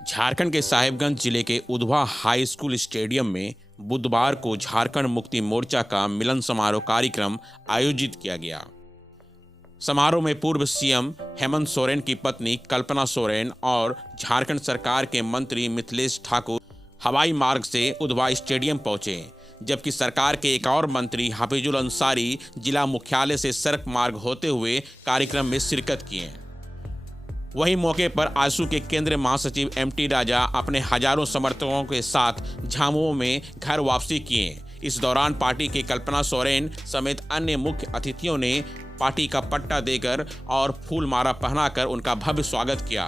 झारखंड के साहिबगंज जिले के उधवा हाई स्कूल स्टेडियम में बुधवार को झारखंड मुक्ति मोर्चा का मिलन समारोह कार्यक्रम आयोजित किया गया। समारोह में पूर्व सीएम हेमंत सोरेन की पत्नी कल्पना सोरेन और झारखंड सरकार के मंत्री मिथिलेश ठाकुर हवाई मार्ग से उधवा स्टेडियम पहुंचे, जबकि सरकार के एक और मंत्री हाफिजुल अंसारी जिला मुख्यालय से सड़क मार्ग होते हुए कार्यक्रम में शिरकत किए। वहीं मौके पर आजसू के केंद्रीय महासचिव एमटी राजा अपने हजारों समर्थकों के साथ झामुमो में घर वापसी किए। इस दौरान पार्टी के कल्पना सोरेन समेत अन्य मुख्य अतिथियों ने पार्टी का पट्टा देकर और फूल माला पहनाकर उनका भव्य स्वागत किया।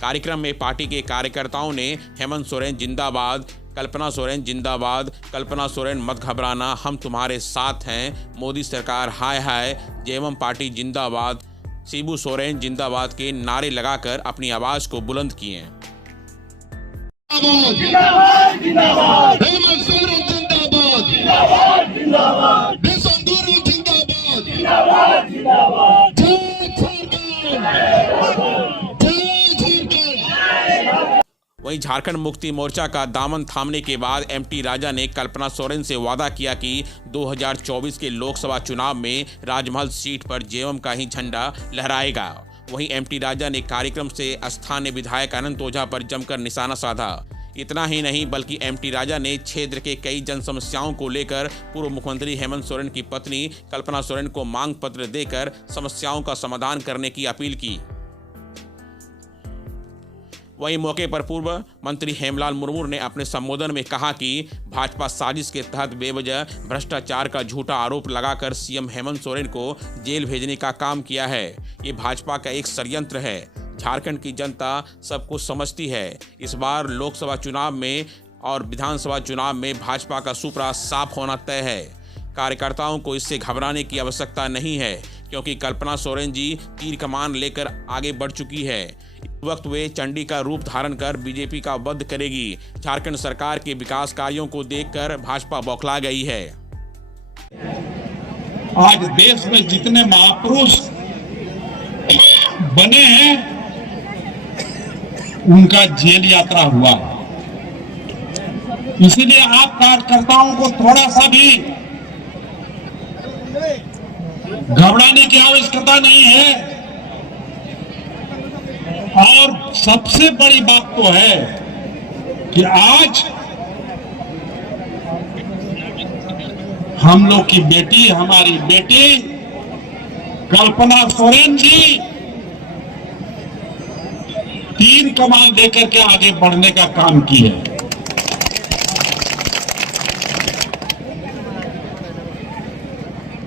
कार्यक्रम में पार्टी के कार्यकर्ताओं ने हेमंत सोरेन जिंदाबाद, कल्पना सोरेन जिंदाबाद, कल्पना सोरेन मत घबराना, हम तुम्हारे साथ हैं, मोदी सरकार हाय हाय, जयम पार्टी जिंदाबाद, शिबू सोरेन जिंदाबाद के नारे लगाकर अपनी आवाज को बुलंद किए। जिंदाबाद जिंदाबाद, हेमंत सोरेन जिंदाबाद जिंदाबाद जिंदाबाद, देशंदुरी जिंदाबाद जिंदाबाद जिंदाबाद, जय झारखंड जय झारखंड। वहीं झारखंड मुक्ति मोर्चा का दामन थामने के बाद एमटी राजा ने कल्पना सोरेन से वादा किया कि 2024 के लोकसभा चुनाव में राजमहल सीट पर जेएमएम का ही झंडा लहराएगा। वहीं एमटी राजा ने कार्यक्रम से स्थानीय विधायक अनंत ओझा पर जमकर निशाना साधा। इतना ही नहीं बल्कि एमटी राजा ने क्षेत्र के कई जन समस्याओं को लेकर पूर्व मुख्यमंत्री हेमंत सोरेन की पत्नी कल्पना सोरेन को मांग पत्र देकर समस्याओं का समाधान करने की अपील की। वहीं मौके पर पूर्व मंत्री हेमलाल मुर्मू ने अपने संबोधन में कहा कि भाजपा साजिश के तहत बेवजह भ्रष्टाचार का झूठा आरोप लगाकर सीएम हेमंत सोरेन को जेल भेजने का काम किया है। ये भाजपा का एक षड्यंत्र है। झारखंड की जनता सब कुछ समझती है। इस बार लोकसभा चुनाव में और विधानसभा चुनाव में भाजपा का सुपड़ा साफ होना तय है। कार्यकर्ताओं को इससे घबराने की आवश्यकता नहीं है, क्योंकि कल्पना सोरेन जी तीर कमान लेकर आगे बढ़ चुकी है। इस वक्त वे चंडी का रूप धारण कर बीजेपी का वध करेगी। झारखंड सरकार के विकास कार्यों को देखकर भाजपा बौखला गई है। आज देश में जितने महापुरुष बने हैं उनका जेल यात्रा हुआ। इसलिए आप कार्यकर्ताओं को थोड़ा सा भी घबराने की आवश्यकता नहीं है। और सबसे बड़ी बात तो है कि आज हम लोग की बेटी, हमारी बेटी कल्पना सोरेन जी तीर कमान लेकर के आगे बढ़ने का काम की है।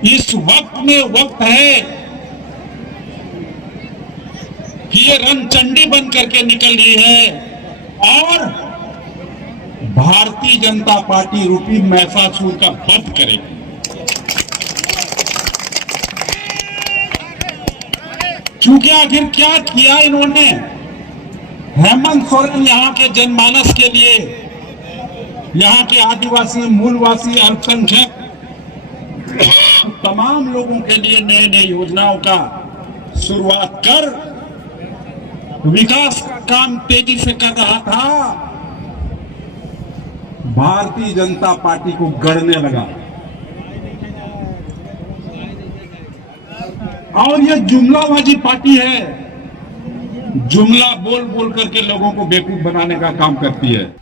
इस वक्त में वक्त है कि ये रणचंडी बन करके निकल रही है और भारतीय जनता पार्टी रूपी महिषासुर का वध करेगी। चूंकि आखिर क्या किया इन्होंने, हेमंत सोरेन यहाँ के जनमानस के लिए, यहाँ के आदिवासी, मूलवासी, अल्पसंख्यक तमाम लोगों के लिए नए नए योजनाओं का शुरुआत कर विकास का काम तेजी से कर रहा था। भारतीय जनता पार्टी को गढ़ने लगा और यह जुमलाबाजी पार्टी है, जुमला बोल बोल करके लोगों को बेवकूफ बनाने का काम करती है।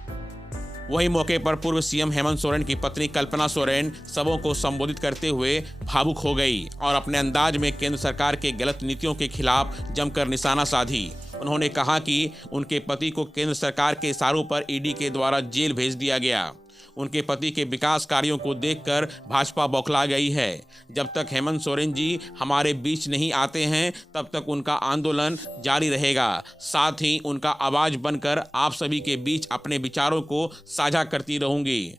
वहीं मौके पर पूर्व सीएम हेमंत सोरेन की पत्नी कल्पना सोरेन सबों को संबोधित करते हुए भावुक हो गई और अपने अंदाज में केंद्र सरकार के गलत नीतियों के खिलाफ जमकर निशाना साधी। उन्होंने कहा कि उनके पति को केंद्र सरकार के इशारों पर ईडी के द्वारा जेल भेज दिया गया। उनके पति के विकास कार्यों को देखकर भाजपा बौखला गई है। जब तक हेमंत सोरेन जी हमारे बीच नहीं आते हैं तब तक उनका आंदोलन जारी रहेगा। साथ ही उनका आवाज बनकर आप सभी के बीच अपने विचारों को साझा करती रहूंगी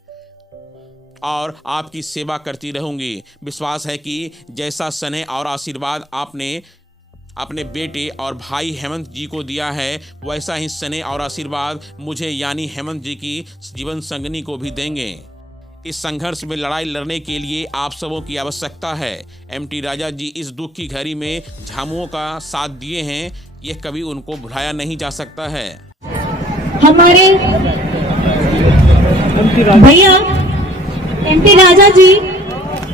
और आपकी सेवा करती रहूंगी। विश्वास है कि जैसा स्नेह और आशीर्वाद आपने अपने बेटे और भाई हेमंत जी को दिया है, वैसा ही स्नेह और आशीर्वाद मुझे यानी हेमंत जी की जीवन संगनी को भी देंगे। इस संघर्ष में लड़ाई लड़ने के लिए आप सबों की आवश्यकता है। एमटी राजा जी इस दुख की घड़ी में झामुमो का साथ दिए हैं, यह कभी उनको भुलाया नहीं जा सकता है। हमारे भैया एमपी राजा जी,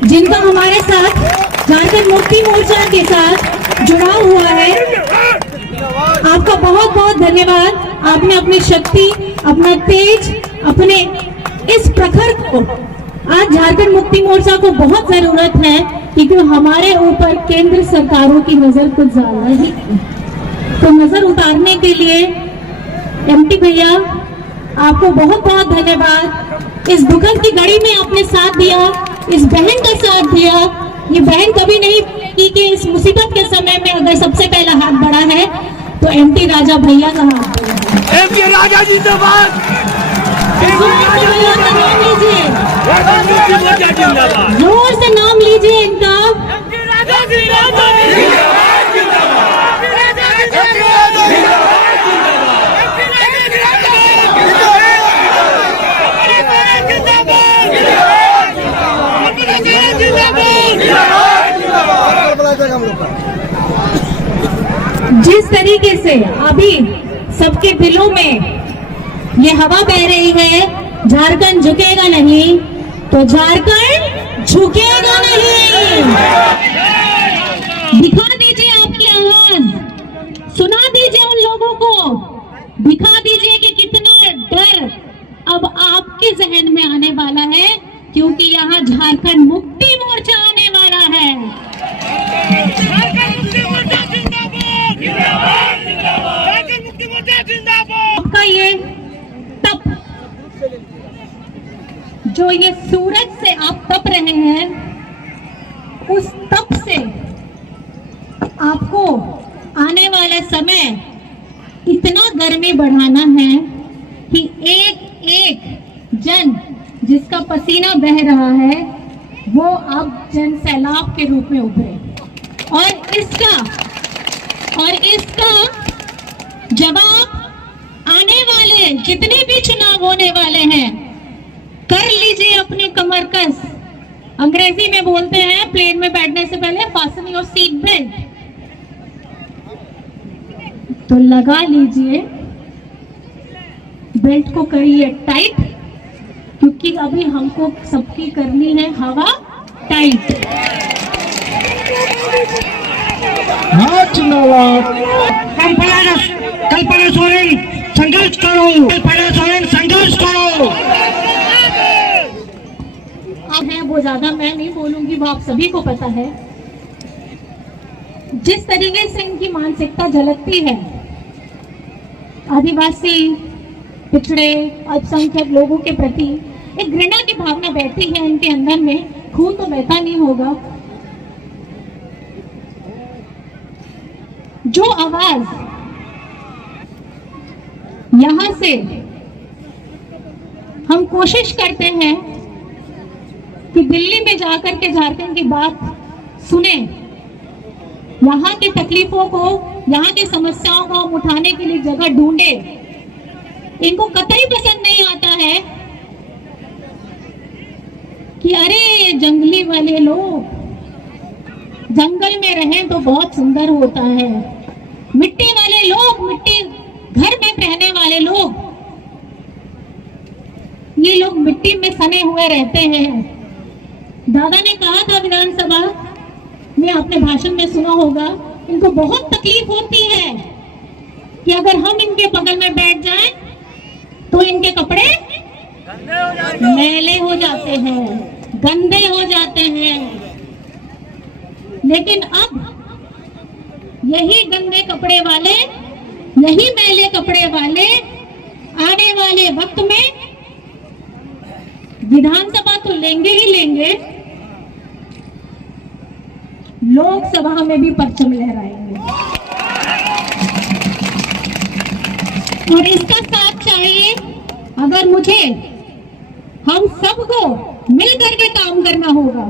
जिनका हमारे साथ झारखंड मुक्ति मोर्चा के साथ जुड़ाव हुआ है, आपका बहुत बहुत धन्यवाद। आपने अपनी शक्ति, अपना तेज, अपने इस प्रखर को, आज झारखंड मुक्ति मोर्चा को बहुत जरूरत है क्योंकि हमारे ऊपर केंद्र सरकारों की नजर कुछ ज्यादा ही है। तो नजर उतारने के लिए एमपी भैया आपको बहुत बहुत धन्यवाद। इस दुखद की घड़ी में आपने साथ दिया, इस बहन का साथ दिया। ये बहन कभी नहीं भूलेगी कि इस मुसीबत के समय में अगर सबसे पहला हाथ बढ़ा है तो एमपी राजा भैया का हाथ बढ़ा है। एमपी राजा जिंदाबाद। भैया का नाम लीजिए, जोर से नाम लीजिए इनका। जिस तरीके से अभी सबके दिलों में ये हवा बह रही है, झारखंड झुकेगा नहीं, तो झारखंड झुकेगा नहीं। दिखा दीजिए आपकी आवाज, सुना दीजिए उन लोगों को, दिखा दीजिए कि कितना डर अब आपके जहन में आने वाला है, क्योंकि यहाँ झारखंड मुक्ति मोर्चा आने वाला है। आपका ये तप, जो ये सूरज से आप तप रहे हैं, उस तप से आपको आने वाला समय इतना गर्मी बढ़ाना है कि एक एक जन जिसका पसीना बह रहा है वो अब जन सैलाब के रूप में उभरे, और इसका जवाब आने वाले जितने भी चुनाव होने वाले हैं, कर लीजिए अपने कमर कस। अंग्रेजी में बोलते हैं प्लेन में बैठने से पहले फास्टन योर सीट बेल्ट, तो लगा लीजिए, बेल्ट को करिए टाइट, क्योंकि अभी हमको सबकी करनी है हवा टाइट। कल्पना सोरेन संघर्ष करो, कल्पना सोरेन संघर्ष करो। आप हैं वो ज्यादा मैं नहीं बोलूंगी, वो आप सभी को पता है। जिस तरीके से इनकी मानसिकता झलकती है, आदिवासी, पिछड़े, अल्पसंख्यक लोगों के प्रति एक घृणा की भावना बैठती है इनके अंदर में। खून तो बहता नहीं होगा। जो आवाज यहां से हम कोशिश करते हैं कि दिल्ली में जाकर के झारखंड की बात सुने, यहाँ की तकलीफों को, यहाँ की समस्याओं को हम उठाने के लिए जगह ढूंढे, इनको कतई पसंद नहीं आता है कि अरे जंगली वाले लोग जंगल में रहें तो बहुत सुंदर होता है, मिट्टी वाले लोग, मिट्टी घर में रहने वाले लोग, ये लोग मिट्टी में सने हुए रहते हैं। दादा ने कहा था विधानसभा में, आपने भाषण में सुना होगा, इनको बहुत तकलीफ होती है कि अगर हम इनके बगल में बैठ जाएं तो इनके कपड़े मैले हो जाते हैं, गंदे हो जाते हैं। लेकिन अब यही गंदे कपड़े वाले, यही मैले कपड़े वाले आने वाले वक्त में विधानसभा तो लेंगे ही लेंगे, लोकसभा में भी परचम लहराएंगे। और इसका साथ चाहिए, अगर मुझे हम सबको मिलकर के काम करना होगा।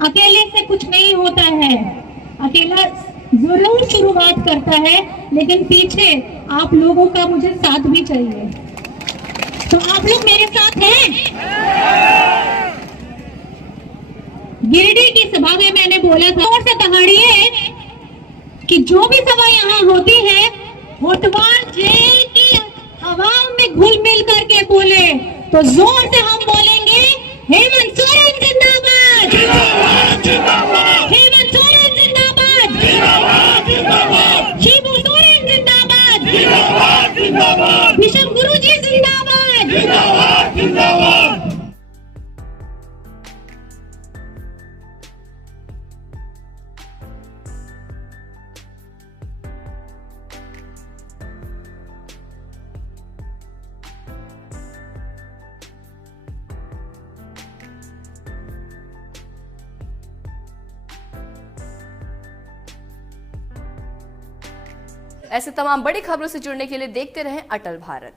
अकेले से कुछ नहीं होता है, अकेला जरूर शुरुआत करता है, लेकिन पीछे आप लोगों का मुझे साथ भी चाहिए। तो आप लोग मेरे साथ हैं? गिरिडीह की सभा में मैंने बोला था, और से दहाड़िए कि जो भी सभा यहाँ होती है, होटवार जेल की हवा तो जोर से हम बोलेंगे हेमंत सोरेन जिंदाबाद, हेमंत सोरेन जिंदाबाद, शिबू सोरेन जिंदाबाद, विषम गुरुजी जिंदाबाद। ऐसे तमाम बड़ी खबरों से जुड़ने के लिए देखते रहें अटल भारत।